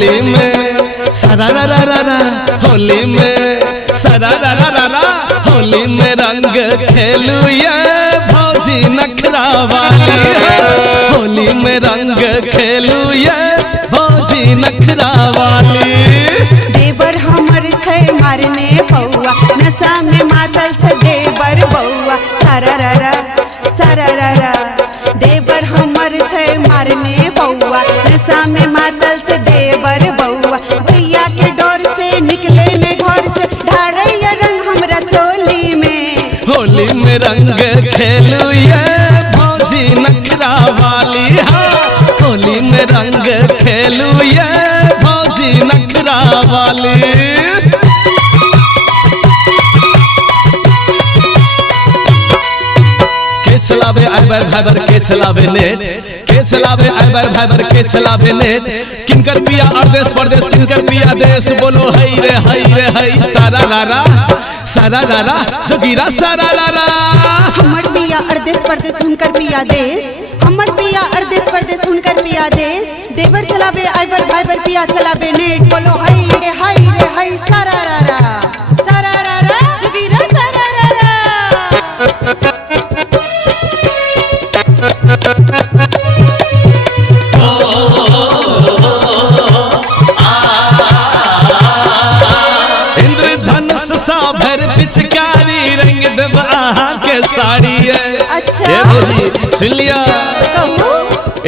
होली में सरा रा रा रा रा, होली में सरा रा रा रा रा, होली में रंग खेलू ये भौजी नखरा वाली है। होली में रंग खेलू ये भौजी नखरा वाली। देवर हमर छै मारने पौआ, नशा में मातल से देवर बउआ। सारा रा रा सारा रा रा, देवर हमर छै मारने पौआ, नशा में मातल से देवर बउआ। भैया के डोर से निकले ने घर से, ढारैया रंग हमरा चोली में। होली में रंग खेलू ये भौजी नखरा वाली है। होली में रंग खेलू ये भौजी नखरा वाली। के चलावे आइबर भाइबर के चलावे नेट, के चलावे आइबर भाइबर के चलावे नेट। किनकर पिया अर्देश परदेश, किनकर पिया देश, बोलो हई रे हई रे हई सारा रारा सारा रारा जोगिरा सारा रारा। हमर पिया अर्देश परदेश हुनकर पिया देश, हमर पिया अर्देश परदेश हुनकर पिया देश। देवर चलावे आइबर भाइबर पिया चलावे नेट, बोलो हई रे हई सारा रारा सारा रारा जोगिरा सारा रारा। इंद्रधनुष सा भर पिचकारी रंग देव आहा के साड़ी है। अच्छा ये भौजी सुन लिया।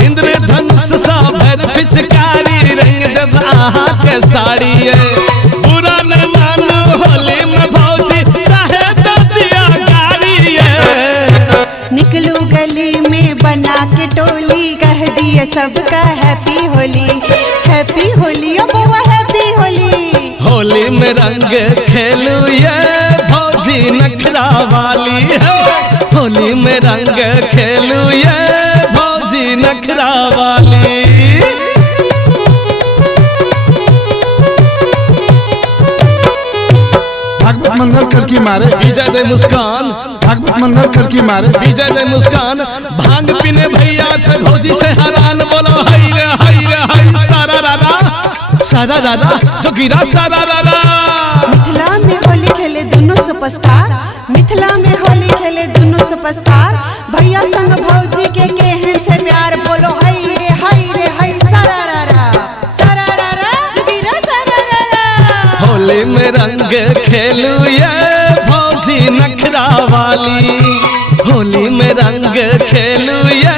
इंद्रधनुष सा भर पिचकारी रंग देव आहा के साड़ी है। बुरा न मानो होली में भौजी चाहे तो दिया गाड़ी है। निकलू गली में बना के टोली, कह दिए सबका हैप्पी होली हैप्पी होली ओ बउआ हैप्पी होली। होली में रंग खेलू ये भौजी नखरा वाली है। होली में रंग खेलू ये भौजी नखरा वाली। भागवत मंडल करके मारे, विजय दे मुस्कान, भागवत मंडल करके मारे। विजय दे मुस्कान। भांग पीने भैया छे भौजी छे हैरान, बोलो हई रे हई सारा रारा सारा रारा जोगिरा सारा रारा। मिथिला में होली खेले दोनों सुपरस्टार, मिथिला में होली खेले दोनों सुपरस्टार। भैया संग भौजी के केहन छे प्यार, बोलो हई रे हई सारा रारा जोगिरा सारा रारा। होली में रंग खेलू ये भौजी नखरा वाली। होली में रंग खेलू ये